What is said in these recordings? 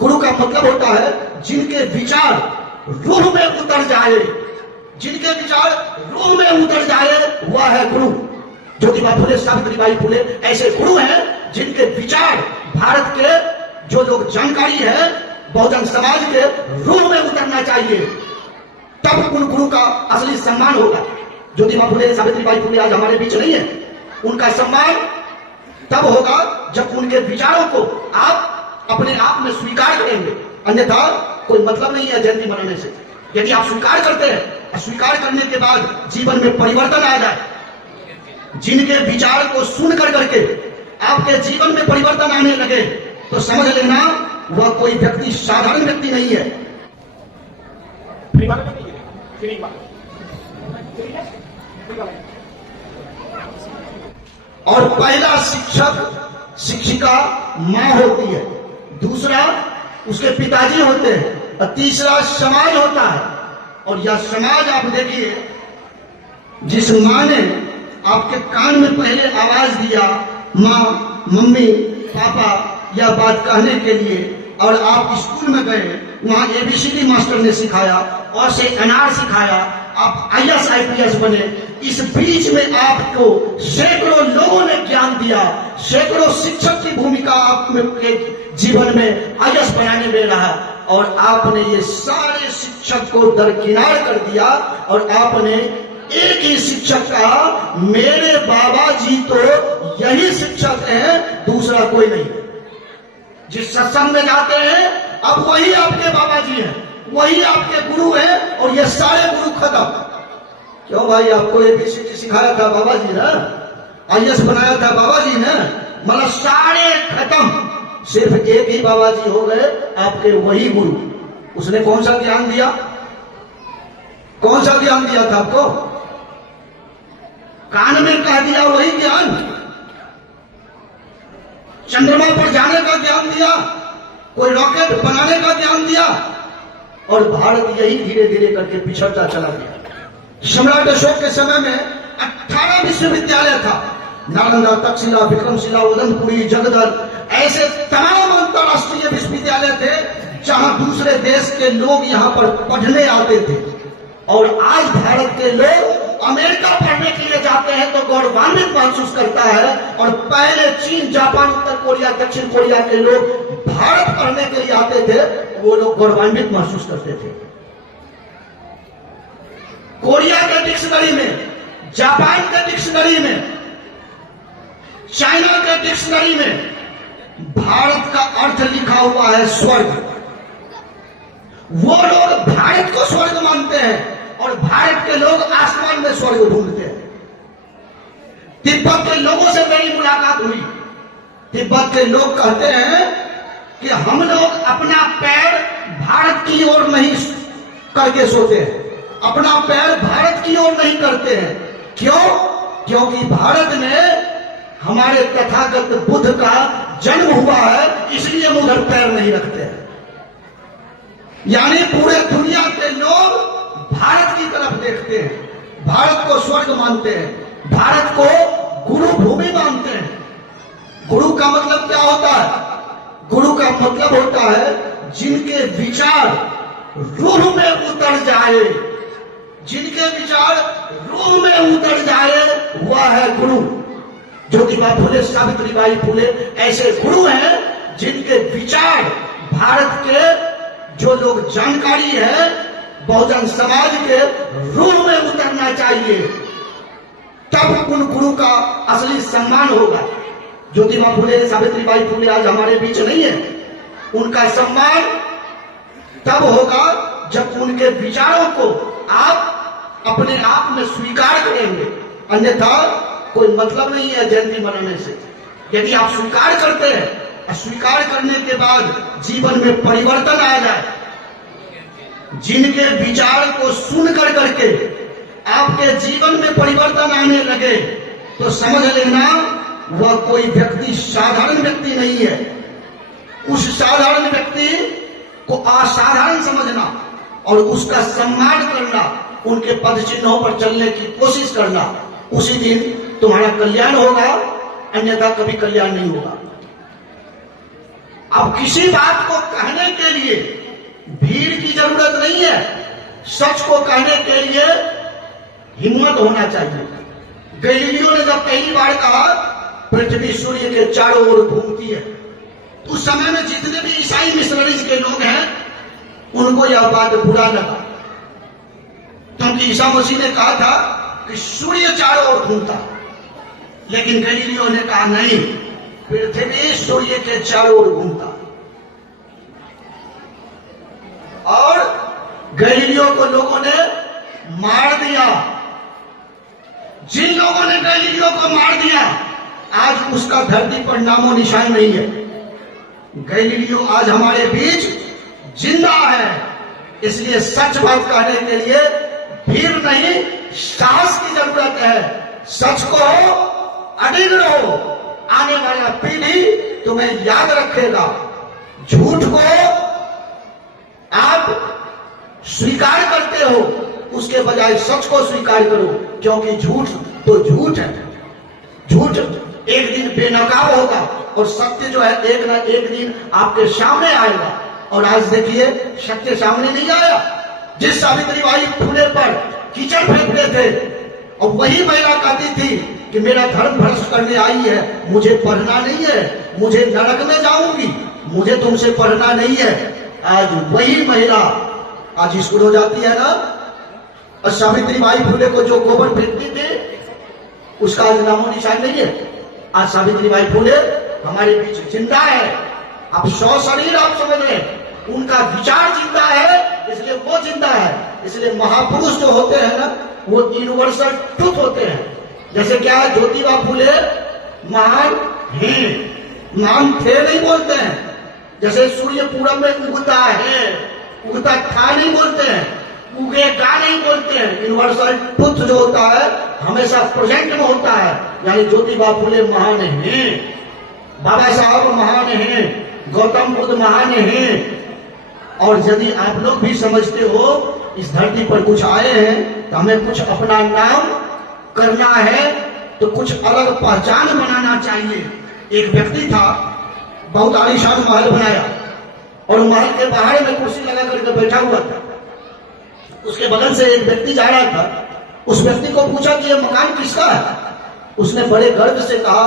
गुरु का मतलब होता है जिनके विचार रूह में उतर जाए, जिनके विचार रूह में उतर जाए वह है गुरु। ज्योतिबा फुले, सावित्रीबाई फुले ऐसे गुरु हैं जिनके विचार भारत के जो लोग जानकारी है बहुजन समाज के रूह में उतरना चाहिए, तब उन गुरु का असली सम्मान होगा। ज्योतिबा फुले, सावित्रीबाई फुले आज हमारे बीच नहीं है, उनका सम्मान तब होगा जब उनके विचारों को आप अपने आप में स्वीकार करेंगे, अन्यथा कोई मतलब नहीं है जयंती मनाने से। यदि आप स्वीकार करते हैं, स्वीकार करने के बाद जीवन में परिवर्तन आ जाए, जिनके विचार को सुन कर करके आपके जीवन में परिवर्तन आने लगे, तो समझ लेना वह कोई व्यक्ति साधारण व्यक्ति नहीं है। और पहला शिक्षक शिक्षिका मां होती है, दूसरा उसके पिताजी होते हैं, और तीसरा समाज होता है। और यह समाज आप देखिए, जिस मां ने आपके कान में पहले आवाज दिया मां, मम्मी, पापा यह बात कहने के लिए, और आप स्कूल में गए, वहां एबीसीडी मास्टर ने सिखाया, और से अनार सिखाया, आप IAS IPS बने, इस बीच में आपको सैकड़ों लोगों ने ज्ञान दिया, सैकड़ों शिक्षक की भूमिका आपके जीवन में IAS बनाने में रहा, और आपने ये सारे शिक्षक को दरकिनार कर दिया, और आपने एक ही शिक्षक कहा मेरे बाबा जी तो यही शिक्षक हैं, दूसरा कोई नहीं। जिस सत्संग में जाते हैं अब वही आपके बाबा जी हैं, वही आपके गुरु हैं, और ये सारे गुरु खत्म। क्यों भाई, आपको ABCD सिखाया था बाबा जी ने, IAS बनाया था बाबा जी ने, मतलब सारे खत्म, सिर्फ एक ही बाबा जी हो गए आपके वही गुरु। उसने कौन सा ज्ञान दिया, कौन सा ज्ञान दिया था आपको? कान में कह दिया वही ज्ञान, चंद्रमा पर जाने का ज्ञान दिया, कोई रॉकेट बनाने का ज्ञान दिया, और भारत यही धीरे धीरे करके पिछड़ता चला गया। सम्राट अशोक के समय में 18 विश्वविद्यालय था, नालंदा, तक्षशिला, विक्रमशिला, उदयपुरी, जगदल, ऐसे तमाम अंतरराष्ट्रीय विश्वविद्यालय थे जहां दूसरे देश के लोग यहां पर पढ़ने आते थे। और आज भारत के लोग अमेरिका पढ़ने के लिए जाते हैं तो गौरवान्वित महसूस करता है, और पहले चीन, जापान, उत्तर कोरिया, दक्षिण कोरिया के लोग भारत पढ़ने के लिए आते थे, वो लोग गौरवान्वित महसूस करते थे। कोरिया के डिक्शनरी में, जापान के डिक्शनरी में, चाइना के डिक्शनरी में भारत का अर्थ लिखा हुआ है स्वर्ग। वो लोग भारत को स्वर्ग मानते हैं, और भारत के लोग आसमान में स्वर्ग ढूंढते हैं। तिब्बत के लोगों से मेरी मुलाकात हुई, तिब्बत के लोग कहते हैं कि हम लोग अपना पैर भारत की ओर नहीं करके सोते हैं, अपना पैर भारत की ओर नहीं करते हैं। क्यों? क्योंकि भारत में हमारे तथागत बुद्ध का जन्म हुआ है, इसलिए हम उधर पैर नहीं रखते हैं। यानी पूरे दुनिया के लोग भारत की तरफ देखते हैं, भारत को स्वर्ग मानते हैं, भारत को गुरु भूमि मानते हैं। गुरु का मतलब क्या होता है? गुरु का मतलब होता है जिनके विचार रूह में उतर जाए, जिनके विचार रूह में उतर जाए वह है गुरु। ज्योतिबा फुले, सावित्रीबाई फुले ऐसे गुरु हैं जिनके विचार भारत के जो लोग जानकारी है बहुजन समाज के रूह में उतरना चाहिए, तब उन गुरु का असली सम्मान होगा। ज्योतिबा फुले, सावित्रीबाई फुले आज हमारे बीच नहीं है, उनका सम्मान तब होगा जब उनके विचारों को आप अपने आप में स्वीकार करेंगे, अन्यथा कोई मतलब नहीं है जयंती मनाने से। यदि आप स्वीकार करते हैं, स्वीकार करने के बाद जीवन में परिवर्तन आ जाए, जिनके विचार को सुन कर करके आपके जीवन में परिवर्तन आने लगे, तो समझ लेना वह कोई व्यक्ति साधारण व्यक्ति नहीं है। उस साधारण व्यक्ति को असाधारण समझना और उसका सम्मान करना, उनके पद चिन्हों पर चलने की कोशिश करना, उसी दिन तुम्हारा कल्याण होगा, अन्यथा कभी कल्याण नहीं होगा। अब किसी बात को कहने के लिए भीड़ की जरूरत नहीं है, सच को कहने के लिए हिम्मत होना चाहिए। गैलीलियो ने जब पहली बार कहा पृथ्वी सूर्य के चारों ओर घूमती है, तो उस समय में जितने भी ईसाई मिशनरीज के लोग हैं उनको यह बात बुरा लगा, क्योंकि ईसा मसीह ने कहा था कि सूर्य चारों ओर घूमता, लेकिन गैलीलियो ने कहा नहीं, पृथ्वी सूर्य के चारों ओर घूमता। और गैलीलियो को लोगों ने मार दिया। जिन लोगों ने गैलीलियो को मार दिया आज उसका धरती पर नामो निशान नहीं है। गैलीलियो आज हमारे बीच जिंदा है, इसलिए सच बात कहने के लिए भीड़ नहीं, साहस की जरूरत है। सच को अडिग रहो, आने वाला पीढ़ी तुम्हें याद रखेगा। झूठ को आप स्वीकार करते हो, उसके बजाय सच को स्वीकार करो, क्योंकि झूठ तो झूठ है। झूठ एक दिन बेनकाब होगा और सत्य जो है एक ना एक दिन आपके सामने आएगा। और आज देखिए सत्य सामने नहीं आया। जिस सावित्रीबाई फुले पर कीचड़ फेंकते थे और वही महिला कहती थी कि मेरा धर्म भ्रष्ट करने आई है, मुझे पढ़ना नहीं है, मुझे नरक में जाऊंगी, मुझे तुमसे पढ़ना नहीं है। आज वही महिला आज स्कूल हो जाती है ना। और सावित्रीबाई फुले को जो गोबर फेंकती थी उसका आज नामो निशान नहीं है। आज सावित्रीबाई फुले हमारे बीच जिंदा है। अब 100 शरीर आप समझ रहे, उनका विचार जिंदा है, इसलिए वो जिंदा है। इसलिए महापुरुष जो होते हैं ना वो यूनिवर्सल ट्रुथ होते हैं। जैसे क्या है, ज्योतिबा फुले महान हैं, महान थे नहीं बोलते हैं। जैसे सूर्य पूरब में उगता है, उगता था नहीं बोलते हैं, उगेगा नहीं बोलते हैं। यूनिवर्सल ट्रुथ जो होता है हमेशा प्रेजेंट में होता है। यानी ज्योतिबा फुले महान हैं, बाबा साहब महान हैं, गौतम बुद्ध महान हैं। और यदि आप लोग भी समझते हो इस धरती पर कुछ आए हैं तो हमें कुछ अपना नाम करना है, तो कुछ अलग पहचान बनाना चाहिए। एक व्यक्ति था, बहुत आलीशान महल बनाया और महल के बाहर में कुर्सी लगा करके बैठा हुआ था। उसके बगल से एक व्यक्ति जा रहा था। उस व्यक्ति को पूछा कि यह मकान किसका है। उसने बड़े गर्व से कहा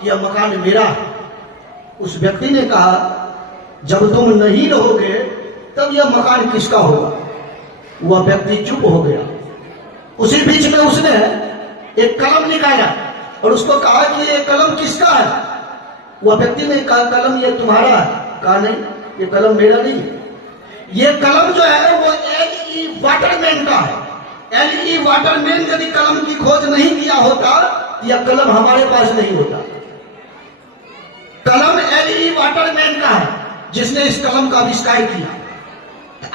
कि यह मकान मेरा है। उस व्यक्ति ने कहा जब तुम नहीं रहोगे तब यह मकान किसका होगा। वह व्यक्ति चुप हो गया। उसी बीच में उसने एक कलम निकाला और उसको कहा कि ये कलम किसका है। वह व्यक्ति ने कहा कलम ये तुम्हारा है। कहा नहीं, ये कलम मेरा नहीं है। ये कलम जो है वो L.E. वाटरमैन का है। L.E. वाटरमैन यदि कलम की खोज नहीं किया होता यह कलम हमारे पास नहीं होता। कलम L.E. वाटरमैन का है जिसने इस कलम का आविष्कार किया।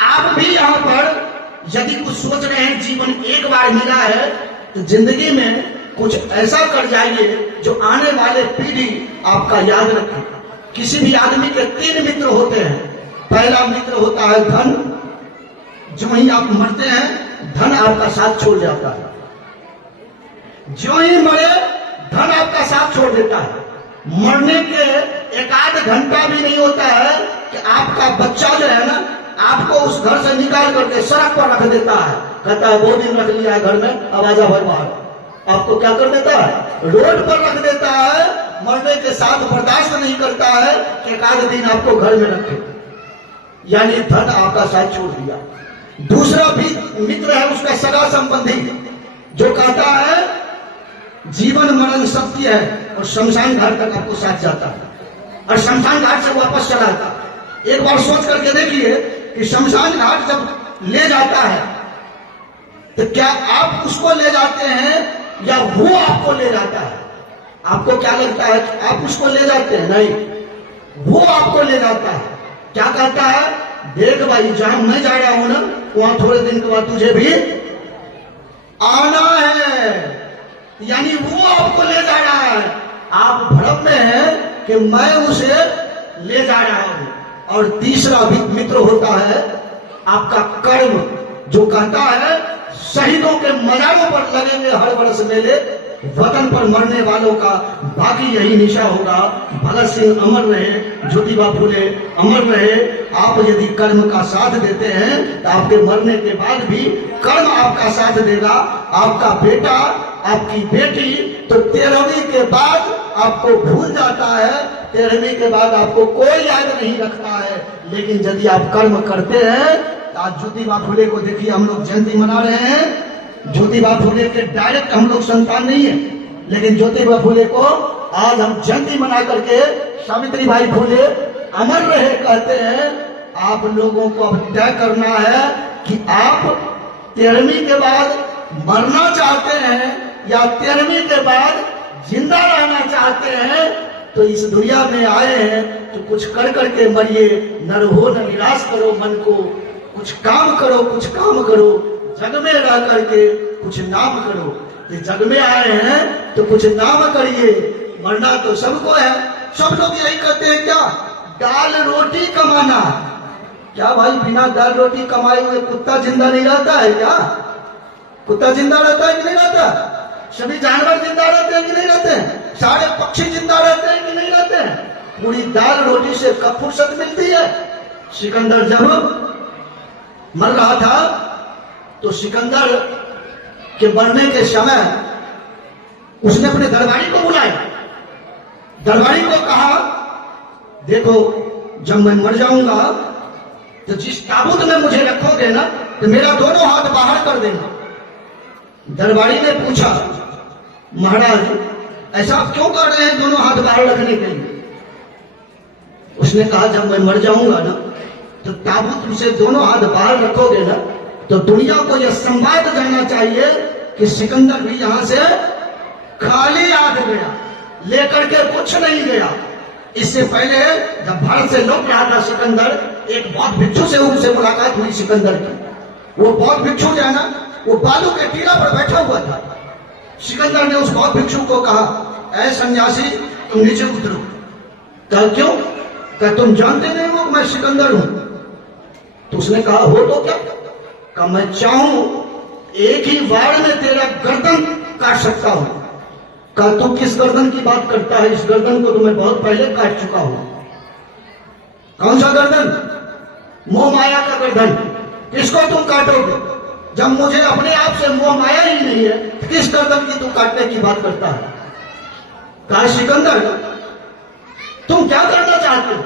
आप भी यहाँ पर यदि कुछ सोच रहे हैं, जीवन एक बार मिला है, तो जिंदगी में कुछ ऐसा कर जाइए जो आने वाले पीढ़ी आपका याद रखे। किसी भी आदमी के 3 मित्र होते हैं। पहला मित्र होता है धन। जो ही आप मरते हैं धन आपका साथ छोड़ जाता है। जो ही मरे धन आपका साथ छोड़ देता है। मरने के 1 घंटा भी नहीं होता है कि आपका बच्चा जो है ना आपको उस घर से निकाल करके सड़क पर रख देता है। कहता है 2 दिन रख लिया है घर में, अब आजा भर बाहर। आपको क्या कर देता है, रोड पर रख देता है। मरने के साथ बर्दाश्त नहीं करता है कि 1 दिन आपको घर में रखे। यानी धन आपका साथ छोड़ दिया। दूसरा भी मित्र है उसका सगा संबंधी, जो कहता है जीवन मरण सत्य है और शमशान घाट तक आपको साथ जाता है और शमशान घाट से वापस चला जाता है। एक बार सोच करके देखिए कि शमशान घाट जब ले जाता है तो क्या आप उसको ले जाते हैं या वो आपको ले जाता है। आपको क्या लगता है कि आप उसको ले जाते हैं? नहीं, वो आपको ले जाता है। क्या कहता है, देख भाई जहां मैं जा रहा हूं ना वहां थोड़े दिन के बाद तुझे भी आना है। यानी वो आपको ले जा रहा है। आप भ्रम में हैं कि मैं उसे ले जा रहा हूं। और तीसरा भी मित्र होता है आपका कर्म, जो कहता है शहीदों के मजारों पर लगेंगे हर वर्ष मेले, वतन पर मरने वालों का बाकी यही निशा होगा। भगत सिंह अमर रहे, ज्योतिबा फुले अमर रहे। आप यदि कर्म का साथ देते हैं तो आपके मरने के बाद भी कर्म आपका साथ देगा। आपका बेटा, आपकी बेटी तो 13वीं के बाद आपको भूल जाता है, 13वीं के बाद आपको कोई याद नहीं रखता है। लेकिन यदि आप कर्म करते हैं, तो आज ज्योतिबा फुले को देखिए, हम लोग जयंती मना रहे हैं। ज्योतिबा फुले के डायरेक्ट हम लोग संतान नहीं है, लेकिन ज्योतिबा फुले को आज हम जयंती मना करके सावित्री बाई फुले अमर रहे कहते हैं। आप लोगों को अब तय करना है कि आप 13वीं के बाद मरना चाहते हैं या 13वीं के बाद जिंदा रहना चाहते हैं। तो इस दुनिया में आए हैं तो कुछ कर करके मरिए, न रहो न निराश करो मन को। कुछ काम करो, कुछ काम करो, जग में रह करके कुछ नाम करो। ये जग में आए हैं तो कुछ नाम करिए, मरना तो सबको है। सब लोग यही कहते हैं क्या, दाल रोटी कमाना। क्या भाई, बिना दाल रोटी कमाए हुए कुत्ता जिंदा नहीं रहता है क्या? कुत्ता जिंदा रहता है कि नहीं रहता? सभी जानवर जिंदा रहते हैं कि नहीं रहते हैं? सारे पक्षी जिंदा रहते हैं कि नहीं रहते हैं? पूरी दाल रोटी से कब फुर्सत मिलती है? सिकंदर जब मर रहा था तो सिकंदर के मरने के समय उसने अपने दरबारी को बुलाया। दरबारी को कहा, देखो जब मैं मर जाऊंगा तो जिस ताबूत में मुझे रखोगे ना, तो मेरा दोनों हाथ बाहर कर देना। दरबारी ने पूछा, महाराज ऐसा आप क्यों कर रहे हैं दोनों हाथ बाहर रखने के लिए? उसने कहा, जब मैं मर जाऊंगा ना तो ताबूत से दोनों हाथ बाहर रखोगे ना, तो दुनिया को यह संवाद जाना चाहिए कि सिकंदर भी यहां से खाली हाथ गया, लेकर के कुछ नहीं गया। इससे पहले जब भारत से लौट रहा था सिकंदर, एक बौद्ध भिक्षु से उनसे मुलाकात हुई सिकंदर की। वो बौद्ध भिक्षु जो है ना, वो बालू के टीला पर बैठा हुआ था। सिकंदर ने उस बौद्ध भिक्षु को कहा, ऐ सन्यासी तुम नीचे उतरो। कहा क्यों? कहा तुम जानते नहीं हो मैं सिकंदर हूं। तो उसने कहा, हो तो क्या? कहा मैं चाहूं एक ही वार में तेरा गर्दन काट सकता हूं। कहा तू किस गर्दन की बात करता है? इस गर्दन को तो मैं बहुत पहले काट चुका हूं। कौन सा गर्दन? मोह माया का गर्दन। किसको तुम काटोगे? जब मुझे अपने आप से मोह माया ही नहीं है, तो किस गर्दन की तू काटने की बात करता है? कहा सिकंदर तुम क्या करना चाहते हो?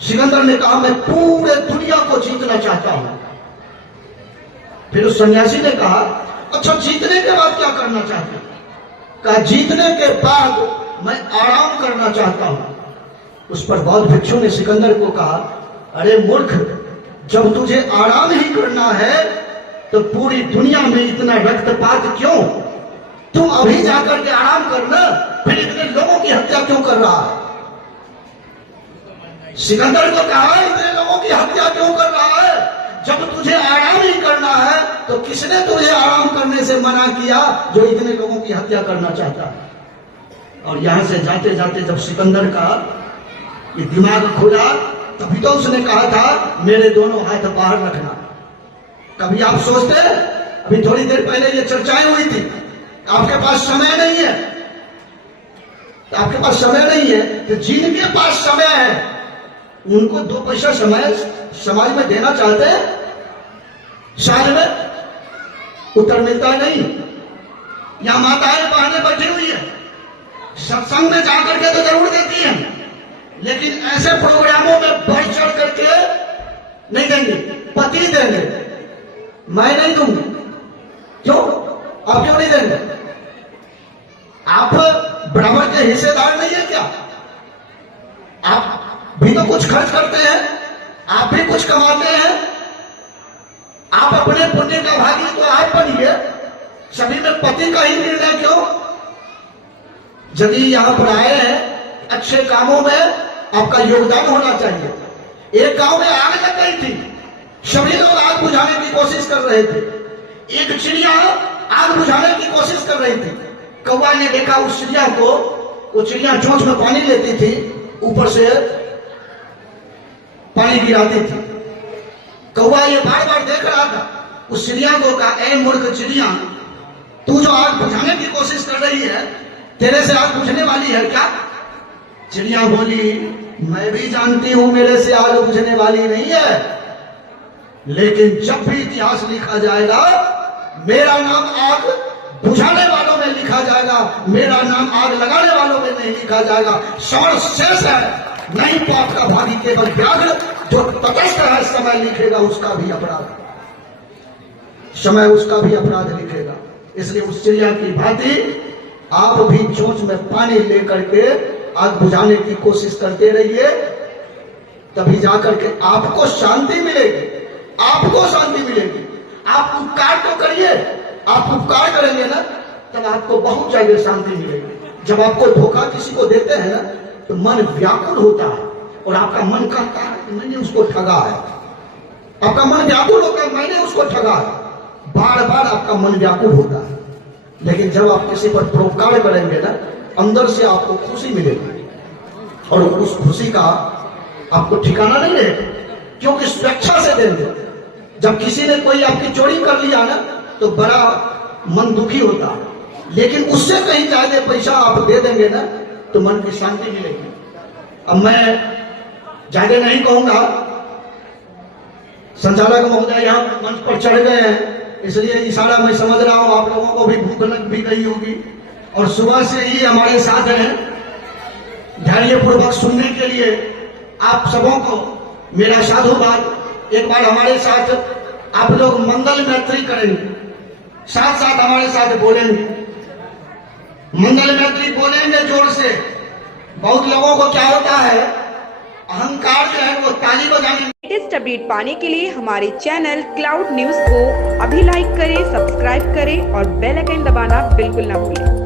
सिकंदर ने कहा, मैं पूरे दुनिया को जीतना चाहता हूं। फिर उस सन्यासी ने कहा, अच्छा जीतने के बाद क्या करना चाहते हो? कहा जीतने के बाद मैं आराम करना चाहता हूं। उस पर बौद्ध भिक्षु ने सिकंदर को कहा, अरे मूर्ख, जब तुझे आराम ही करना है तो पूरी दुनिया में इतना रक्तपात क्यों? तुम अभी जाकर के आराम करना, फिर इतने लोगों की हत्या क्यों कर रहा है? सिकंदर को कहा, इतने लोगों की हत्या क्यों कर रहा है? जब तुझे आराम ही करना है तो किसने तुझे आराम करने से मना किया जो इतने लोगों की हत्या करना चाहता है? और यहां से जाते जाते जब सिकंदर का ये दिमाग खुला, तभी तो उसने कहा था मेरे दोनों हाथ बाहर रखना। कभी आप सोचते, अभी थोड़ी देर पहले ये चर्चाएं हुई थी, आपके पास समय नहीं है, आपके पास समय नहीं है, तो जिनके पास समय है उनको 2 पैसा समय समाज में देना चाहते हैं? साल में उत्तर मिलता नहीं। यहां माताएं बहनें बैठी हुई है, सत्संग में जाकर के तो जरूर देती हैं, लेकिन ऐसे प्रोग्रामों में बढ़ चढ़ करके नहीं देंगे। पति देंगे, मैं नहीं दूंगी। क्यों? आप क्यों नहीं देंगे? आप ब्राह्मण के हिस्सेदार नहीं है क्या? आप भी तो कुछ खर्च करते हैं, आप भी कुछ कमाते हैं, आप अपने पुण्य का भागी तो आप बनिए। सभी में पति का ही निर्णय क्यों? यदि यहां पर आए हैं, अच्छे कामों में आपका योगदान होना चाहिए। एक गांव में आग लग गई थी, सभी लोग आग बुझाने की कोशिश कर रहे थे। एक चिड़िया आग बुझाने की कोशिश कर रही थी। कौवा ने देखा उस चिड़िया को, वो चिड़िया चोंच में पानी लेती थी, ऊपर से पानी गिराती थी। कौवा ये बार बार देख रहा था। उस चिड़िया को कहा, ऐ मूर्ख चिड़िया, तू जो आग बुझाने की कोशिश कर रही है, तेरे से आग बुझने वाली है क्या? चिड़िया बोली, मैं भी जानती हूं मेरे से आग बुझने वाली नहीं है, लेकिन जब भी इतिहास लिखा जाएगा मेरा नाम आग बुझाने वालों में लिखा जाएगा, मेरा नाम आग लगाने वालों में नहीं लिखा जाएगा। सौर शेष है, नहीं पाप का भागी केवल व्याघ्र, जो तटस्थ है समय लिखेगा उसका भी अपराध, समय उसका भी अपराध लिखेगा। इसलिए उस चिड़िया की भांति आप भी चोंच में पानी लेकर के आग बुझाने की कोशिश करते रहिए, तभी जाकर के आपको शांति मिलेगी, आपको शांति मिलेगी। आप उपकार तो करिए, आप उपकार करेंगे ना तब आपको बहुत जगह शांति मिलेगी। जब आपको धोखा किसी को देते हैं ना तो मन व्याकुल होता है और आपका मन कहता है कि मैंने उसको ठगा है, आपका मन व्याकुल होता है, मैंने उसको ठगा है, बार बार आपका मन व्याकुल होता है। लेकिन जब आप किसी पर परोपकार करेंगे ना, अंदर से आपको खुशी मिलेगी और उस खुशी का आपको ठिकाना नहीं रहेगा, क्योंकि स्वेच्छा से देंगे। जब किसी ने कोई आपकी चोरी कर लिया ना तो बड़ा मन दुखी होता है, लेकिन उससे कहीं ज्यादा पैसा आप दे देंगे ना तो मन की शांति मिलेगी। अब मैं ज्यादा नहीं कहूंगा, संचालक महोदय यहाँ मंच पर चढ़ गए हैं, इसलिए इशारा मैं समझ रहा हूं आप लोगों को भी भूख लग भी गई होगी और सुबह से ही हमारे साथ हैं। धैर्यपूर्वक सुनने के लिए आप सबों को मेरा साधुवाद। एक बार हमारे साथ आप लोग मंगल मैत्री करेंगे, साथ साथ हमारे साथ बोलेंगे, मंगल मैत्री बोलेंगे जोर से। बहुत लोगों को क्या होता है, अहंकार जो है वो ताली बजाने। लेटेस्ट अपडेट पाने के लिए हमारे चैनल क्लाउड न्यूज को अभी लाइक करें, सब्सक्राइब करें और बेल आइकन दबाना बिल्कुल ना भूलें।